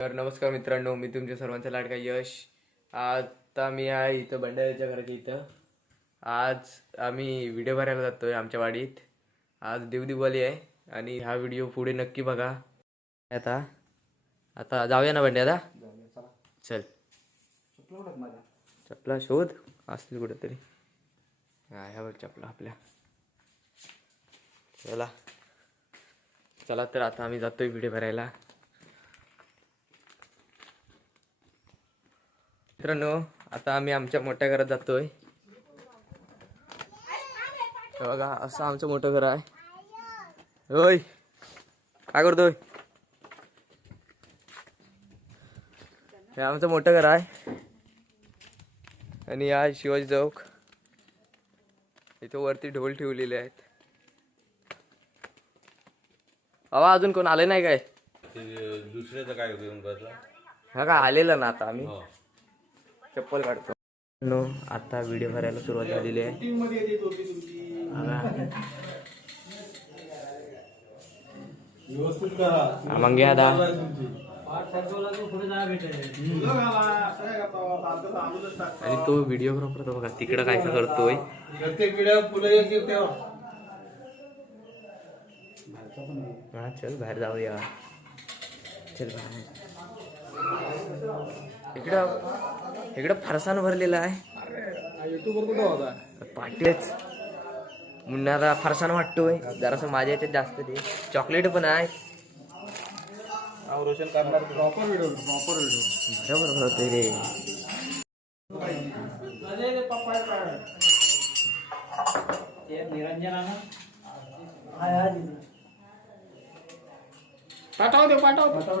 तर नमस्कार मित्रांनो मी तुमच्या सर्वांचा लाडका यश. आता मी आहे इथं भंडाऱ्याच्या घराच्या इथं. आज आम्ही व्हिडिओ भरायला जातोय आमच्या वाडीत. आज देवदिवाळी आहे आणि हा व्हिडिओ पुढे नक्की बघा. आता आता जाऊया ना भंड्या आता? चल. चपला शोध. असतील कुठेतरी. ह्या बघ चपला आपल्या. चला. चला तर आता आम्ही जातोय व्हिडिओ भरायला मित्रांनो आता आम्ही आमच्या मोठ्या घरात जातोय. हे बघा असं आमचं मोठं घर आहे. होय. काय करतोय? हे आमचं मोठं घर आहे. आणि या शिवाजी चौक. इथं वरती ढोल ठेवलेले आहेत. अवा अजून कोण आले नाही काय? दुसऱ्याचं काय हा का आलेलं ना आता आम्ही? हो. चप्पल काढतो. नो आता व्हिडिओ करायला सुरुवात झालेली आहे. हा, मग घ्या दा आणि तो व्हिडिओग्राफर तो बघा तिकडं काय काय करतोय. हा चल बाहेर जाऊया. चल बाहेर. इकडं. इकडं फरसान भरलेला आहे. पाटीच मुन्नाला फरसान वाटतोय. जरासं माझ्या याच्यात जास्त ते चॉकलेट पण आहे. रोशन करणार प्रॉपर व्हिडिओ प्रॉपर व्हिडिओ बरोबर होते रे. पाठव दे पाठव पाठव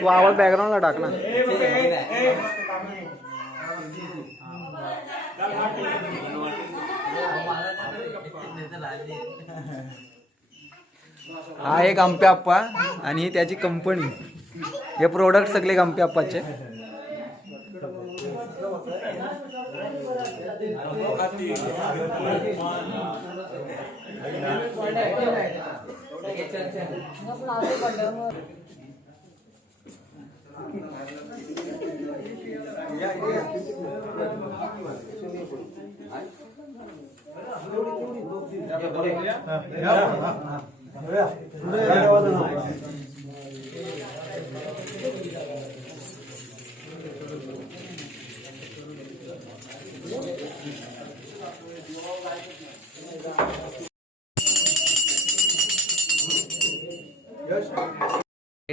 तू आवाज बॅकग्राऊंडला टाक ना. हा एक आंपे आप्पा आणि त्याची कंपनी हे प्रोडक्ट सगळे आंपे आप्पाचे. धन्यवाद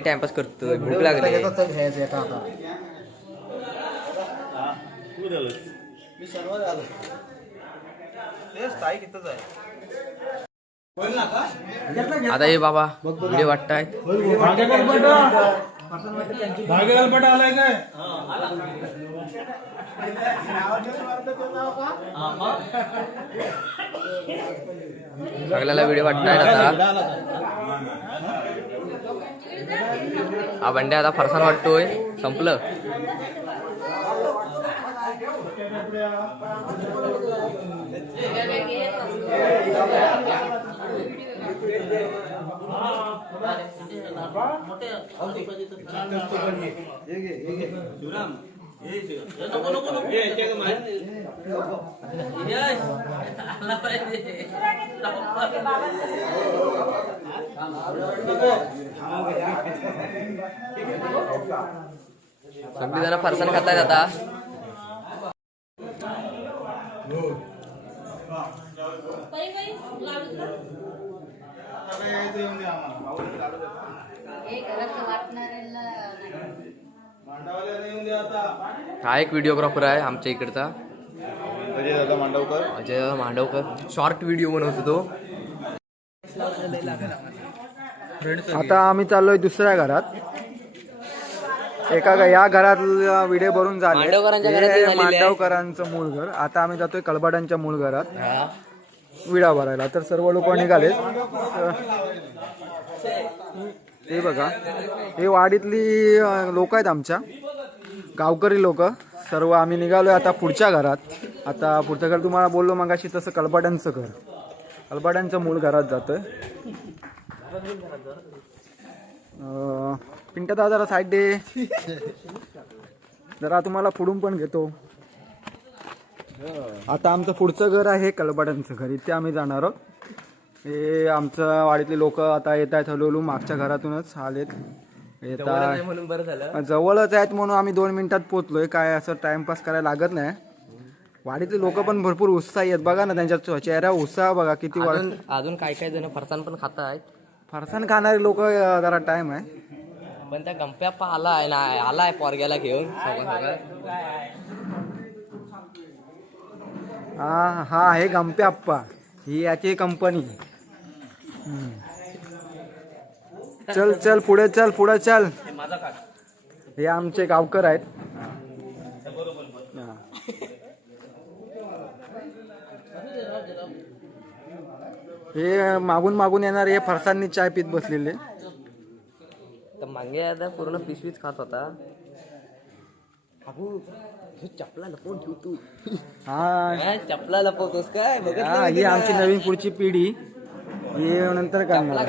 टाइमपास करतोय भूक लागली. आता हे बाबा व्हिडिओ पट. आलाय काय? सगळ्याला व्हिडिओ वाटतायत आता. हा बंड्या आता फरसाण वाटतोय. संपलं. सगळी जण फरसाण खातायत आता. बाई हा एक व्हिडिओग्राफर आहे आमच्या इकडचा. अजय दादा मांडवकर. अजय मांडवकर. शॉर्ट व्हिडिओ बनवतो तो. आता आम्ही चाललोय दुसऱ्या घरात. एका या घरात व्हिडिओ भरून झाले. मांडवकरांचं मूळ घर. आता आम्ही जातोय कलबाडांच्या मूळ घरात. विडा भरायला. तर सर्व लोक निघाले हे बघा हे वाडीतली लोक आहेत आमच्या. गावकरी लोक. सर्व आम्ही निघालो आहे आता पुढच्या घरात. आता पुढचं घर तुम्हाला बोललो मगाशी तसं कलबाड्यांचं घर. कलबाड्यांचं मूळ घरात जातं अं, पिंट्या दादा जरा साईड दे. जरा तुम्हाला पुढून पण घेतो. आता आमचं पुढचं घर आहे कलबाड्यांचं घर. इथे आम्ही जाणार आहोत. हे आमचं वाडीतले लोक आता येत आहेत हळूहळू मागच्या घरातूनच. आलेत. येत आहे. म्हणून बरं झालं. जवळच आहेत म्हणून आम्ही दोन मिनिटात पोहोचलोय. काय असं टाइमपास करायला लागत नाही. वाडीतले लोक पण भरपूर उत्साही आहेत. बघा ना त्यांच्या चेहऱ्या उत्साह बघा किती वाढ अजून अजून काही काही जण फरसाण पण खात आहेत. फरसाण खाणारे लोक जरा टाइम आहे. पण त्या गंप्याप्पा आलाय ना आलाय पोरग्याला घेऊन. सगळं सगळं. हा हा आहे गंपे आप्पा. ही याची कंपनी चल चल पुढे चल पुढे चल. हे आमचे गावकर आहेत. हा. मागून मागून येणार हे फरसांनी चाय पित बसलेले. तर मागे आता पूर्ण पिशवीच खात होता. चपला लपवून ठेव तू. हा. चपला लपवतोस काय? हा, ही आमची नवीन पुढची पिढी. हे नंतर करणार.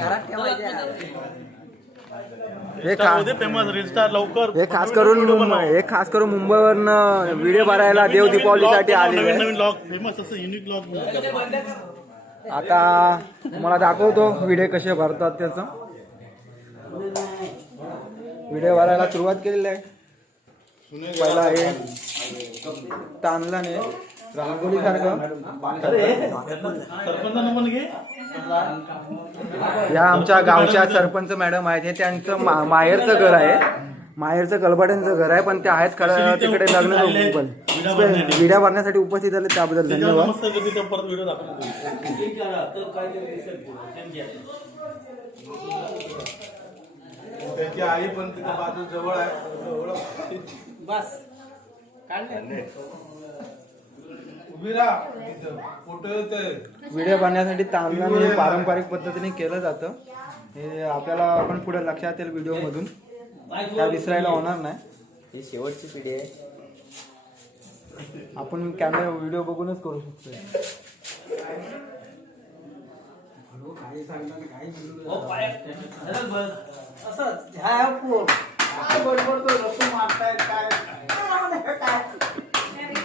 हे खास फेमस रील स्टार लवकर हे खास करून मुंबई हे खास करून मुंबईवरनं व्हिडिओ भरायला देव दीपावलीसाठी आलेले आहे. लॉग फेमस असं युनिक लॉग आता तुम्हाला दाखवतो व्हिडिओ कसे भरतात त्याचं. व्हिडिओ भरायला सुरुवात केलेली आहे. पहिला हे तांदळाने रांगोळी सारखं? पण या आमच्या गावच्या सरपंच मॅडम आहेत. हे त्यांचं मा- माहेरचं घर आहे. माहेरचं कलबाड्यांचं घर आहे पण ते आहेत खरं तिकडे लग्न विड्या भरण्यासाठी. उपस्थित झाले त्याबद्दल धन्यवाद. आई पण तिथं बाजू जवळ आहे. बस. व्हिडिओ बनण्यासाठी तांदळाने पारंपरिक पद्धतीने केलं जातं. हे आपल्याला आपण पुढे लक्षात येईल व्हिडिओ मधून त्या विसरायला होणार नाही. ही शेवटची पिढी आहे. आपण कॅमेरा व्हिडिओ बघूनच करू शकतो.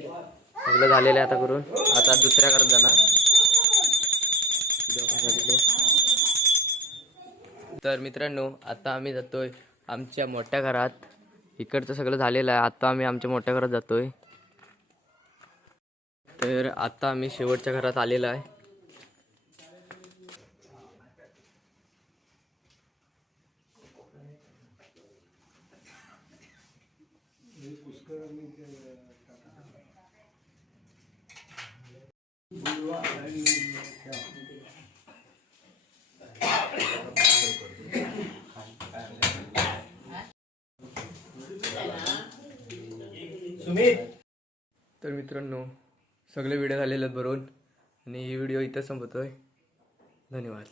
सगळं झालेलं आहे आता करून. आता दुसऱ्या घरात जाणार. तर मित्रांनो आता आम्ही जातोय आमच्या मोठ्या घरात. इकडचं सगळं झालेलं आहे. आता आम्ही आमच्या मोठ्या घरात जातोय. तर आता आम्ही शेवटच्या घरात आलेलो आहे. तर मित्रांनो सगळे व्हिडिओ झालेले आहेत बरोबर आणि ही व्हिडिओ इथं संपतोय. धन्यवाद.